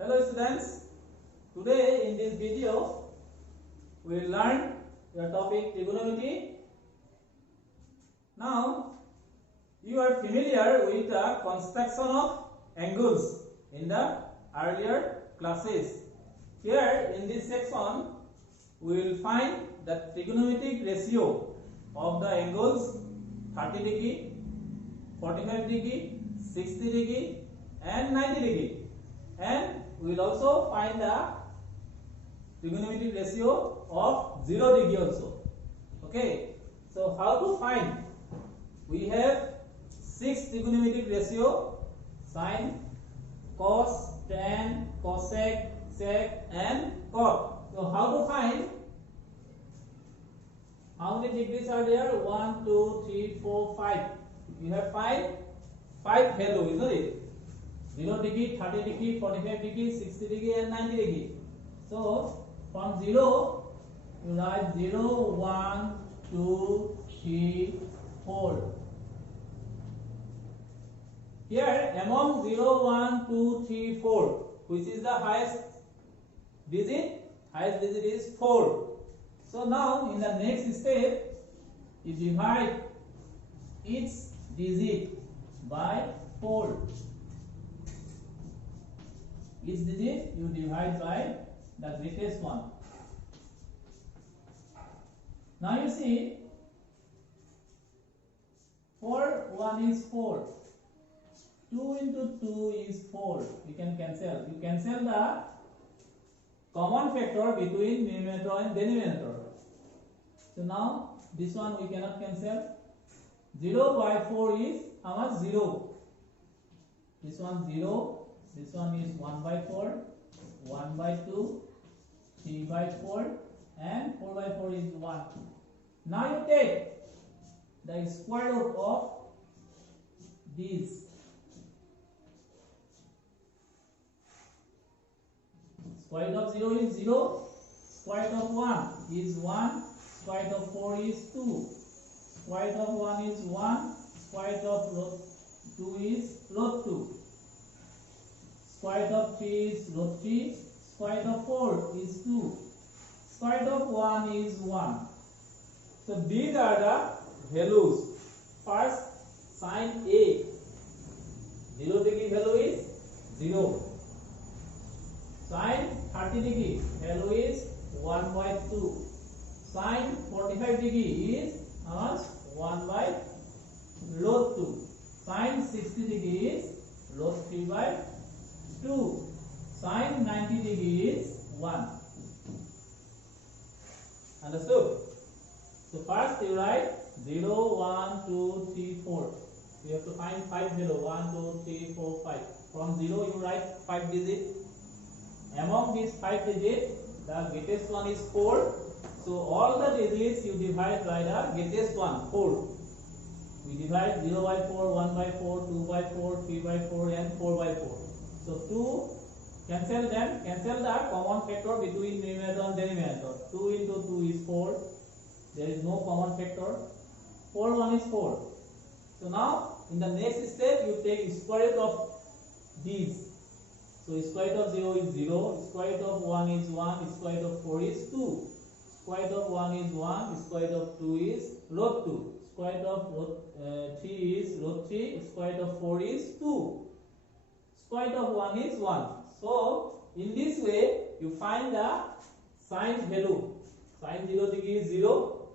Hello students, today in this video we will learn your topic trigonometry. Now you are familiar with the construction of angles in the earlier classes. Here in this section we will find the trigonometric ratio of the angles 30 degree, 45 degree, 60 degree and 90 degree, and we will also find the trigonometric ratio of 0 degree also. Okay, so how to find? We have 6 trigonometric ratio: sine, cos, tan, cosec, sec and cot. So how to find? How many degrees are there? 1, 2, 3, 4, 5. You have 5 value, isn't it? 0 degree, 30 degree, 45 degree, 60 degree and 90 degree. So from 0 you write 0, 1, 2, 3, 4. Here among 0, 1, 2, 3, 4, which is the highest digit? Highest digit is 4. So now in the next step you divide each digit by 4. Each digit you divide by the greatest one. Now you see 4, 1 is 4. 2 into 2 is 4. You can cancel. You cancel the common factor between numerator and denominator. So now this one we cannot cancel. 0 by 4 is how much? 0. This one 0. This one is 1 by 4, 1 by 2, 3 by 4 and 4 by 4 is 1. Now you take the square root of these. Square root of 0 is 0, square root of 1 is 1, square root of 4 is 2, square root of 1 is 1, square root of root 2 is root 2. Square root of 3 is root 3, square root of 4 is 2, square root of 1 is 1. So these are the values. First, sine A, 0 degree value is 0. Sine 30 degree value is 1 by 2. Sine 45 degree is how much? 1 by root 2. Sine 60 degree is root 3 by 2. Sine 90 degree is 1. Understood? So first you write 0, 1, 2, 3, 4. You have to find 5 value. 1, 2, 3, 4, 5. From 0 you write 5 digits. Among these 5 digits, the greatest one is 4. So all the digits you divide by the greatest one, 4. We divide 0 by 4, 1 by 4, 2 by 4, 3 by 4 and 4 by 4. So 2, cancel them, cancel the common factor between numerator and denominator. 2 into 2 is 4. There is no common factor. 4, 1 is 4. So now in the next step you take square root of these. So square root of 0 is 0, square root of 1 is 1, square root of 4 is 2. Square root of 1 is 1, square root of 2 is root 2. Square root of root 3 is root 3, square root of 4 is 2. Square root of 1 is 1. So in this way you find the sine value. Sine 0 degree is 0,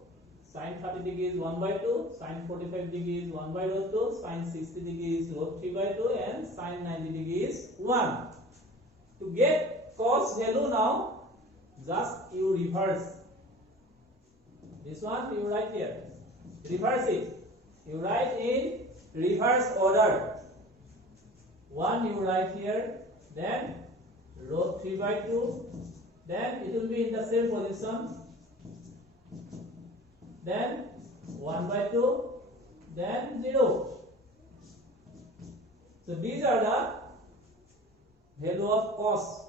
sine 30 degree is 1 by 2, sine 45 degree is 1 by root 2, sine 60 degree is root 3 by 2 and sine 90 degree is 1. To get cos value now, just you reverse. This one you write here. Reverse it. You write in reverse order. 1 you write here, then root 3 by 2, then it will be in the same position, then 1 by 2, then 0. So these are the value of cos.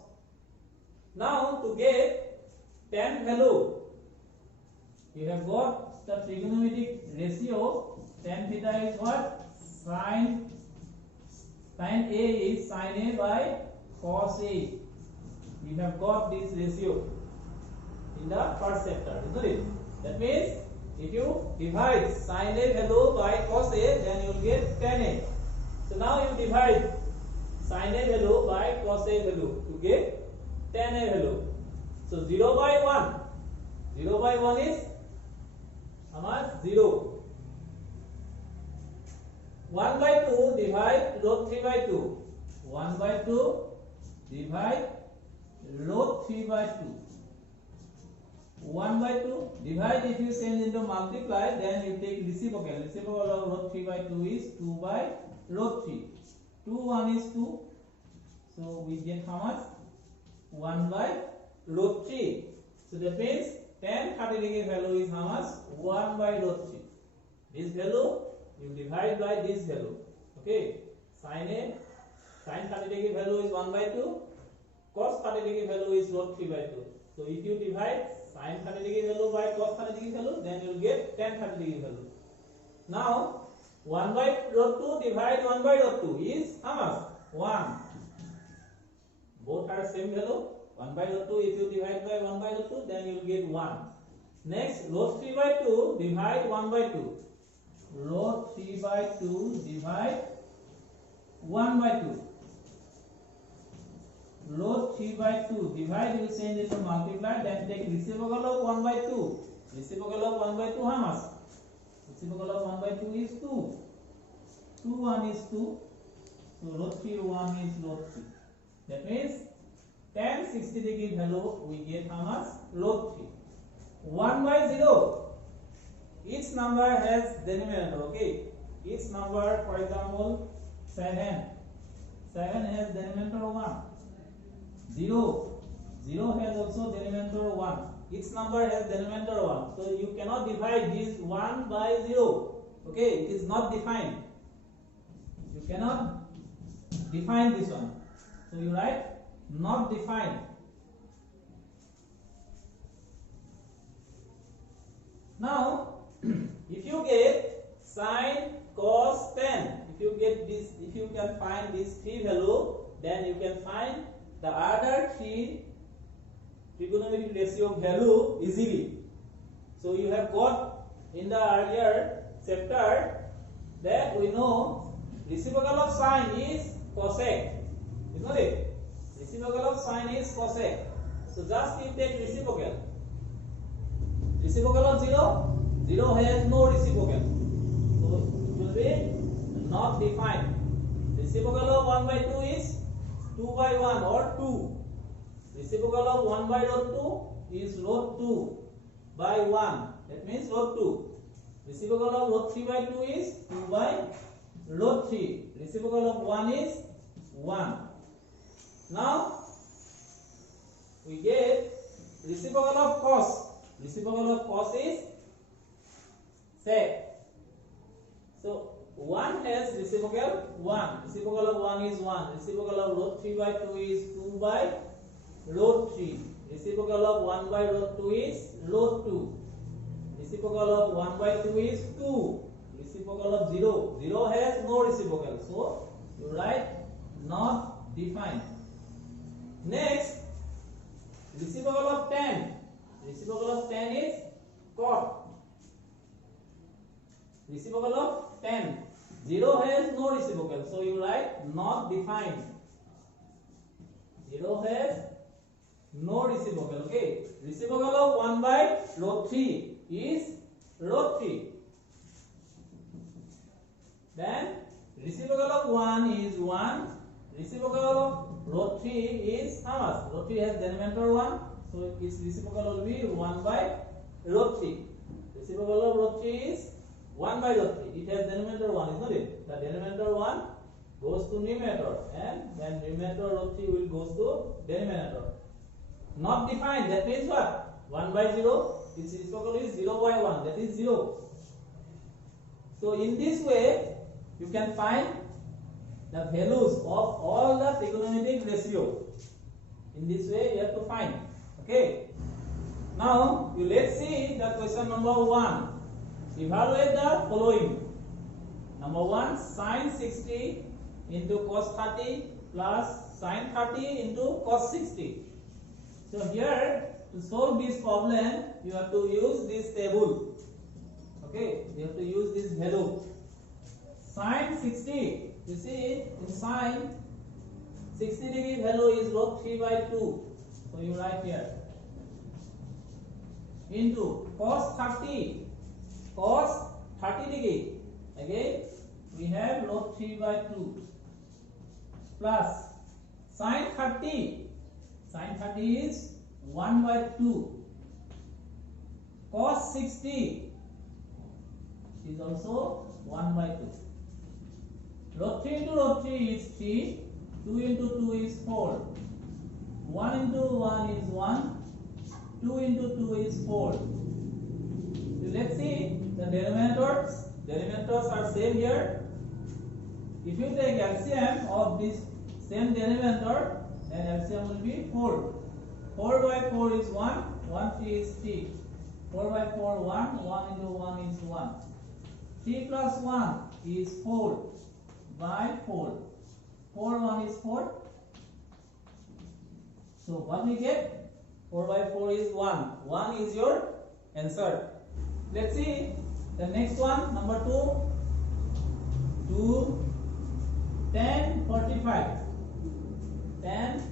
Now to get tan value, you have got the trigonometric ratio. Tan theta is what? Sine A is sine A by cos A. You have got this ratio in the first chapter, isn't it? That means if you divide sin A value by cos A, then you will get tan A. So now you divide sin A value by cos A value to get tan A value. So 0 by 1. 0 by 1 is how much? 0. 1 by 2 divide log 3 by 2. 1 by 2 divide log 3 by 2. 1 by 2 divide, if you change into multiply, then you take reciprocal. Reciprocal of log 3 by 2 is 2 by log 3. 2 1 is 2. So we get how much? 1 by log 3. So that means tan 30 degree value is how much? 1 by log 3. This value you divide by this value. Okay, sin 30 degree value is 1 by 2. Cos 30 degree value is log 3 by 2. So if you divide sin 30 degree value by cos 30 degree value, then you will get tan 30 degree value. Now 1 by log 2 divide 1 by log 2 is how much? 1. Both are same value. 1 by log 2, if you divide by 1 by log 2, then you will get 1. Next, log 3 by 2 divide 1 by 2. Log 3 by 2 divide 1 by 2. Log 3 by 2 divide, you change it to multiply, then take reciprocal of 1 by 2. Reciprocal of 1 by 2 how much? Reciprocal of 1 by 2 is 2. 2 1 is 2. So log 3 1 is log 3. That means tan 60 degree value we get how much? Log 3. 1 by 0. Each number has denominator. Okay. Each number, for example, 7. 7 has denominator 1. 0. 0 has also denominator 1. Each number has denominator 1. So you cannot divide this 1 by 0. Okay. It is not defined. You cannot define this one. So you write not defined. Now if you get sin, cos, tan, if you get this, if you can find this 3 value, then you can find the other 3 trigonometric ratio value easily. So you have got in the earlier chapter that we know reciprocal of sin is cosec, isn't it? Reciprocal of sin is cosec. So just you take reciprocal. Reciprocal of 0. 0 has no reciprocal, so it will be not defined. Reciprocal of 1 by 2 is 2 by 1 or 2. Reciprocal of 1 by log 2 is log 2 by 1. That means log 2. Reciprocal of log 3 by 2 is 2 by log 3. Reciprocal of 1 is 1. Now we get reciprocal of cos. Reciprocal of cos is sec. So 1 has reciprocal 1. Reciprocal of 1 is 1. Reciprocal of log 3 by 2 is 2 by log 3. Reciprocal of 1 by log 2 is log 2. Reciprocal of 1 by 2 is 2. Reciprocal of 0. 0 has no reciprocal. So you write not defined. Next, reciprocal of tan. Reciprocal of tan is cot. Reciprocal of tan. 0 has no reciprocal. So you write not defined. 0 has no reciprocal. Okay. Reciprocal of 1 by log 3 is log 3. Then reciprocal of 1 is 1. Reciprocal of log 3 is how much? Log 3 has denominator 1. So its reciprocal will be 1 by log 3. Reciprocal of log 3 is 1 by log 3. It has denominator 1, isn't it? The denominator 1 goes to numerator, and then numerator log 3 will goes to denominator. Not defined, that means what? 1 by 0, its reciprocal is 0 by 1, that is 0. So in this way, you can find the values of all the trigonometric ratio. In this way, you have to find. Okay. Now, let's see the question number 1. Evaluate the following. Number 1, sin 60 into cos 30 plus sin 30 into cos 60. So here to solve this problem you have to use this table. Okay, you have to use this value. Sin 60, you see in sin 60 degree value is log 3 by 2. So you write here into cos 30 degree. Again we have log 3 by 2 plus sin 30 is 1 by 2. Cos 60 is also 1 by 2. Log 3 into log 3 is 3. 2 into 2 is 4. 1 into 1 is 1. 2 into 2 is 4. So let's see the denominators. Denominators are same here. If you take LCM of this same denominator, then LCM will be 4. 4 by 4 is 1. 1 3 is 3. 4 by 4 1. 1 into 1 is 1. 3 plus 1 is 4 by 4. 4 1 is 4. So what we get? 4 by 4 is 1. 1 is your answer. Let's see the next one, number 2. 2 tan 45. Tan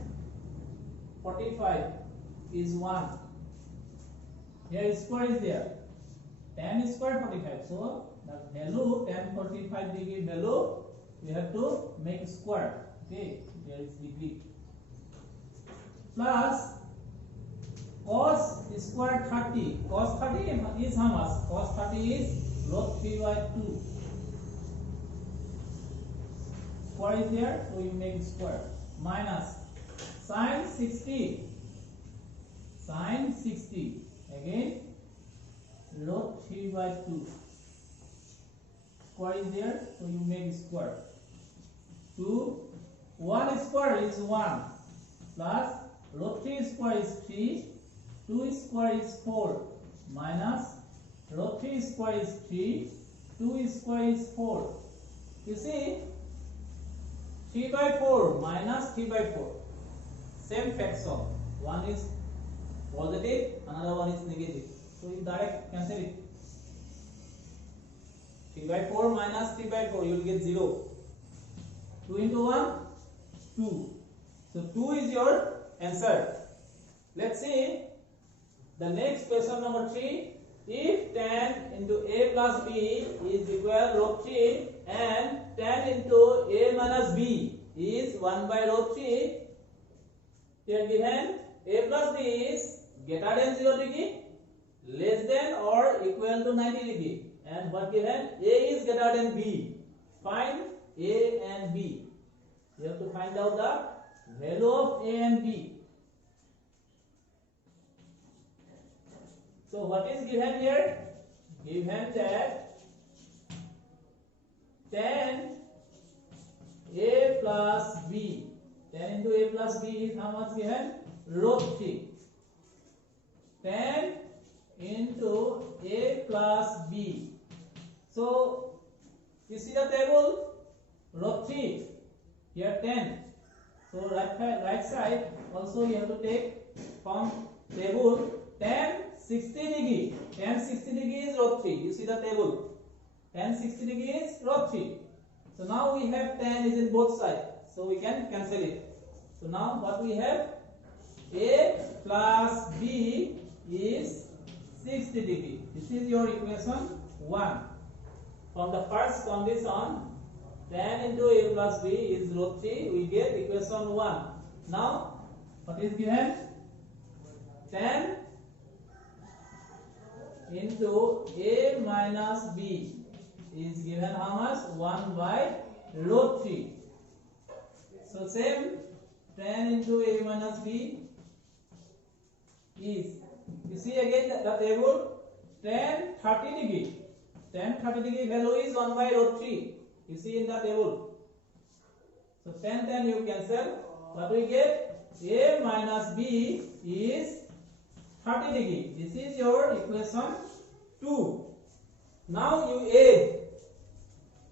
45 is 1. Here square is there. Tan square 45. So the value tan 45 degree value we have to make square. Okay, there is degree. Plus cos square 30. Cos 30 is how much? Cos 30 is log 3 by 2. Square is there, so you make square. Minus sin 60. Sin 60. Again log 3 by 2. Square is there, so you make square. 2 1 square is 1 plus log 3 square is 3. 2 square is 4 minus log 3 square is 3. 2 square is 4. You see 3 by 4 minus 3 by 4. Same fraction. One is positive, another one is negative. So you direct cancel it. 3 by 4 minus 3 by 4, you will get 0. 2 into 1, 2. So 2 is your answer. Let's see the next question number 3. If tan into a plus b is equal log 3 and tan into a minus b is 1 by log 3, here given a plus b is greater than 0 degree, less than or equal to 90 degree, and what given a is greater than b. Find a and b. You have to find out the value of a and b. So what is given here? Given that tan a plus b. Tan into a plus b is how much given? Log 3. Tan into a plus b. So you see the table, log 3 here 10. So right side also you have to take from table tan 60 degree. Tan 60 degree is log 3. You see the table. Tan 60 degree is log 3. So now we have tan is in both sides. So we can cancel it. So now what we have? A plus b is 60 degree. This is your equation 1. From the first condition, tan into a plus b is log 3. We get equation 1. Now what is given? Tan into a minus b is given how much? 1 by log 3. So same, tan into a minus b is, you see again the table, tan 30 degree. Tan 30 degree value is 1 by log 3. You see in the table. So tan you cancel. What we get? A minus b is 30 degree. This is your equation 2. Now you add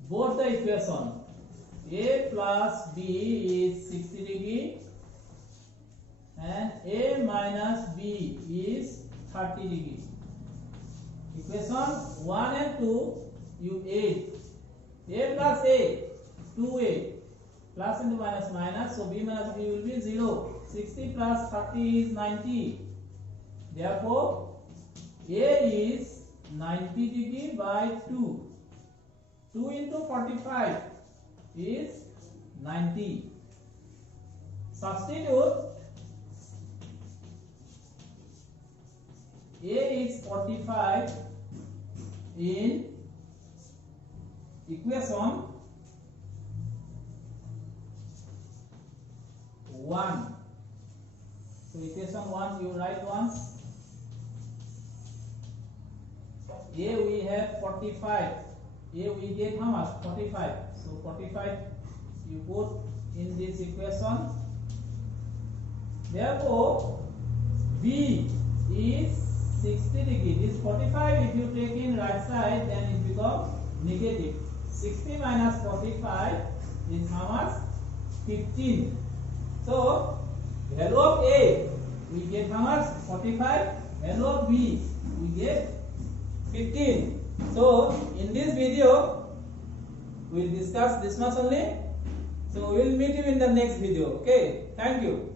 both the equation. A plus B is 60 degree and A minus B is 30 degree. Equation 1 and 2 you add. A plus A, 2A, plus and minus minus, so B minus B will be 0. 60 plus 30 is 90. Therefore, A is 90 degree by 2. 2 into 45 is 90. Substitute A is 45 in equation 1. So equation 1 you write once. A we have 45. A we get how much? 45. So 45 you put in this equation. Therefore, B is 60 degree. This 45 if you take in right side, then it becomes negative. 60 minus 45 is how much? 15. So value of A we get how much? 45. Value of B we get 15. So in this video we will discuss this much only. So we will meet you in the next video. Okay, thank you.